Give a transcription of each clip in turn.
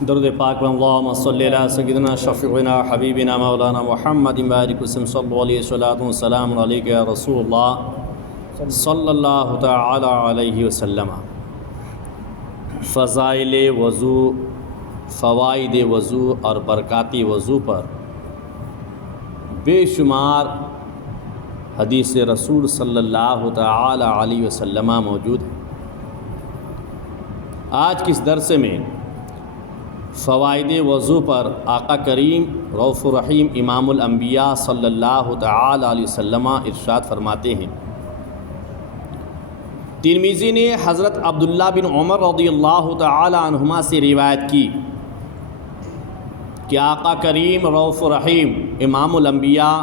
درود پاک اللہم صلی علی سیدنا شفیعنا حبیبنا مولانا محمد بارک وسلم صلی اللہ علیہ وسلم السلام علیکم یا رسول اللہ صلی اللہ تعالی علیہ وسلم۔ فضائل وضو، فوائد وضو اور برکاتی وضو پر بے شمار حدیث رسول صلی اللہ تعالی علیہ وسلم موجود ہے۔ آج کے اس درس میں فوائد وضو پر آقا کریم رؤوف الرحیم امام الانبیاء صلی اللہ تعالی علیہ وسلم ارشاد فرماتے ہیں۔ ترمذی نے حضرت عبداللہ بن عمر رضی اللہ تعالی عنہما سے روایت کی کہ آقا کریم رؤوف الرحیم امام الانبیاء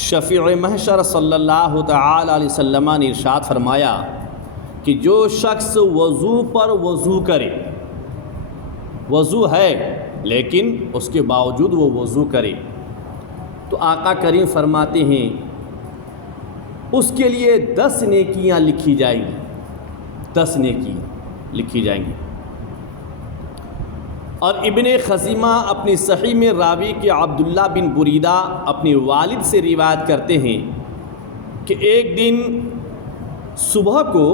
شفیع محشر صلی اللہ تعالی علیہ وسلم نے ارشاد فرمایا کہ جو شخص وضو پر وضو کرے، وضو ہے لیکن اس کے باوجود وہ وضو کرے، تو آقا کریم فرماتے ہیں اس کے لیے 10 نیکیاں لکھی جائیں گی، 10 نیکیاں لکھی جائیں گی۔ اور ابن خزیمہ اپنی صحیح میں راوی کے عبداللہ بن بریدہ اپنے والد سے روایت کرتے ہیں کہ ایک دن صبح کو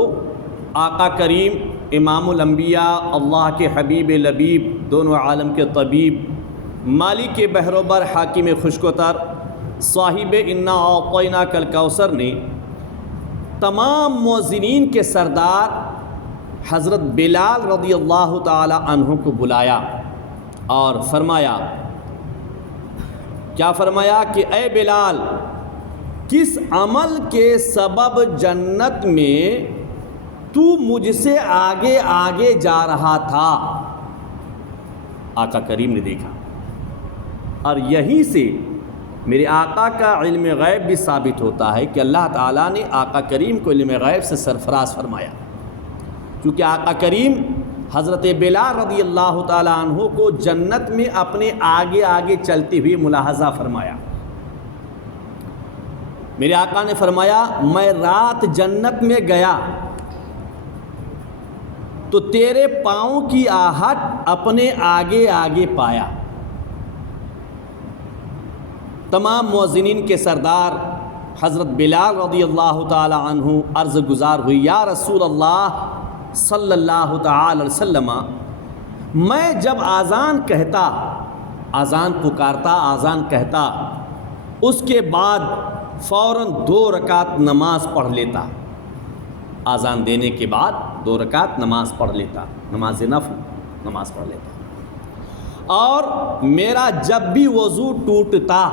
آقا کریم امام الانبیاء، اللہ کے حبیب لبیب، دونوں عالم کے طبیب، مالک بحروبر، حاکم خشکوتر، صاحب انا اعطیناک الکوثر نے تمام مؤذنین کے سردار حضرت بلال رضی اللہ تعالی عنہ کو بلایا اور فرمایا، کیا فرمایا کہ اے بلال، کس عمل کے سبب جنت میں تو مجھ سے آگے آگے جا رہا تھا؟ آقا کریم نے دیکھا، اور یہیں سے میرے آقا کا علم غیب بھی ثابت ہوتا ہے کہ اللہ تعالیٰ نے آقا کریم کو علم غیب سے سرفراز فرمایا، کیونکہ آقا کریم حضرت بلال رضی اللہ تعالیٰ عنہ کو جنت میں اپنے آگے آگے چلتے ہوئے ملاحظہ فرمایا۔ میرے آقا نے فرمایا، میں رات جنت میں گیا تو تیرے پاؤں کی آہٹ اپنے آگے آگے پایا۔ تمام مؤذنین کے سردار حضرت بلال رضی اللہ تعالی عنہ عرض گزار ہوئی، یا رسول اللہ صلی اللہ تعالی علیہ وسلم، میں جب آذان کہتا، آذان پکارتا، آذان کہتا، اس کے بعد فوراً 2 رکعت نماز پڑھ لیتا، آذان دینے کے بعد 2 رکعت نماز پڑھ لیتا، نماز نفل نماز پڑھ لیتا، اور میرا جب بھی وضو ٹوٹتا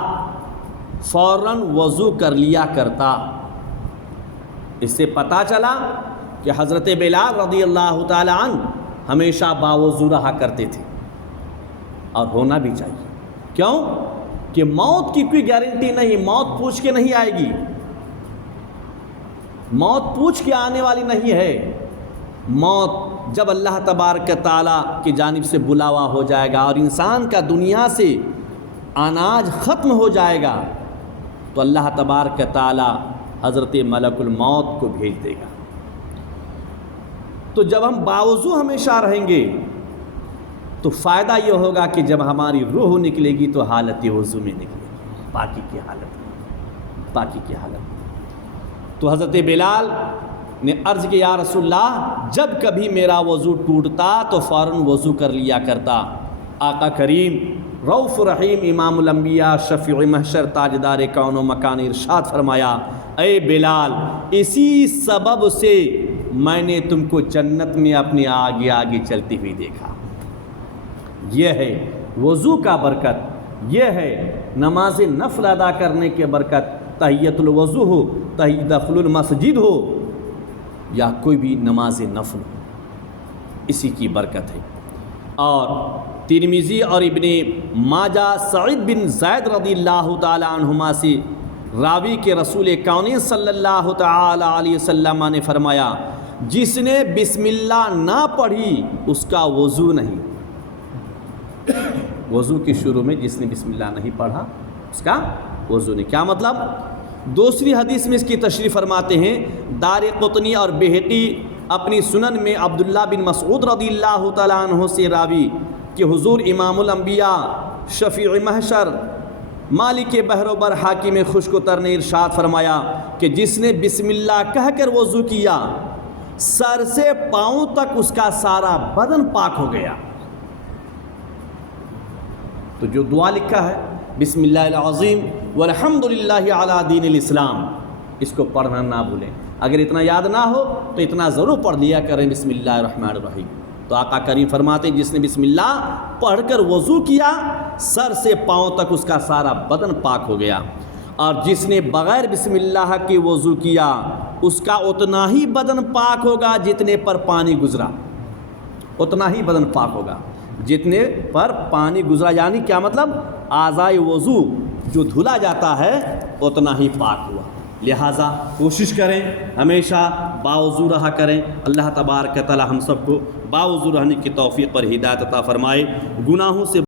فوراً وضو کر لیا کرتا۔ اس سے پتہ چلا کہ حضرت بلال رضی اللہ تعالی عنہ ہمیشہ باوضو رہا کرتے تھے، اور ہونا بھی چاہیے۔ کیوں کہ موت کی کوئی گارنٹی نہیں، موت پوچھ کے نہیں آئے گی، موت پوچھ کے آنے والی نہیں ہے۔ موت جب اللہ تبارک تعالیٰ کی جانب سے بلاوا ہو جائے گا اور انسان کا دنیا سے اناج ختم ہو جائے گا، تو اللہ تبارک تعالیٰ حضرت ملک الموت کو بھیج دے گا۔ تو جب ہم باوضو ہمیشہ رہیں گے تو فائدہ یہ ہوگا کہ جب ہماری روح نکلے گی تو حالت وضو میں نکلے گی، پاکی کی حالت میں، پاکی کی حالت میں۔ تو حضرت بلال نے عرض کیا، یا رسول اللہ، جب کبھی میرا وضو ٹوٹتا تو فوراً وضو کر لیا کرتا۔ آقا کریم رؤوف الرحیم امام الانبیاء شفیع محشر تاجدار کون و مکان ارشاد فرمایا، اے بلال، اسی سبب سے میں نے تم کو جنت میں اپنے آگے آگے چلتے ہوئے دیکھا۔ یہ ہے وضو کا برکت، یہ ہے نماز نفل ادا کرنے کے برکت، تحیۃ الوضو ہو، دخول المسجد ہو، یا کوئی بھی نماز نفل ہو، اسی کی برکت ہے۔ اور ترمذی اور ابن ماجہ سعید بن زید رضی اللہ تعالی عنہما سے راوی کے رسول کون صلی اللہ تعالی علیہ وسلم نے فرمایا، جس نے بسم اللہ نہ پڑھی اس کا وضو نہیں۔ وضو کے شروع میں جس نے بسم اللہ نہیں پڑھا اس کا وضو نہیں۔ کیا مطلب؟ دوسری حدیث میں اس کی تشریح فرماتے ہیں، دارقطنی اور بہقی اپنی سنن میں عبداللہ بن مسعود رضی اللہ تعالیٰ عنہ سے راوی کہ حضور امام الانبیاء شفیع محشر مالک بحر و بر حاکم خشک و تر نے ارشاد فرمایا کہ جس نے بسم اللہ کہہ کر وضو کیا سر سے پاؤں تک اس کا سارا بدن پاک ہو گیا. تو جو دعا لکھا ہے بسم اللہ العظیم والحمد للہ علی دین الاسلام، اس کو پڑھنا نہ بھولیں. اگر اتنا یاد نہ ہو تو اتنا ضرور پڑھ لیا کریں بسم اللہ الرحمن الرحیم. تو آقا کریم فرماتے ہیں جس نے بسم اللہ پڑھ کر وضو کیا سر سے پاؤں تک اس کا سارا بدن پاک ہو گیا، اور جس نے بغیر بسم اللہ کے وضو کیا اس کا اتنا ہی بدن پاک ہوگا جتنے پر پانی گزرا. اتنا ہی بدن پاک ہوگا جتنے پر پانی گزرا. یعنی کیا مطلب؟ اعضائے وضو جو دھلا جاتا ہے اتنا ہی پاک ہوا. لہٰذا کوشش کریں ہمیشہ باوضو رہا کریں. اللہ تبارک و تعالی ہم سب کو باوضو رہنے کی توفیق اور ہدایت عطا فرمائے. گناہوں سے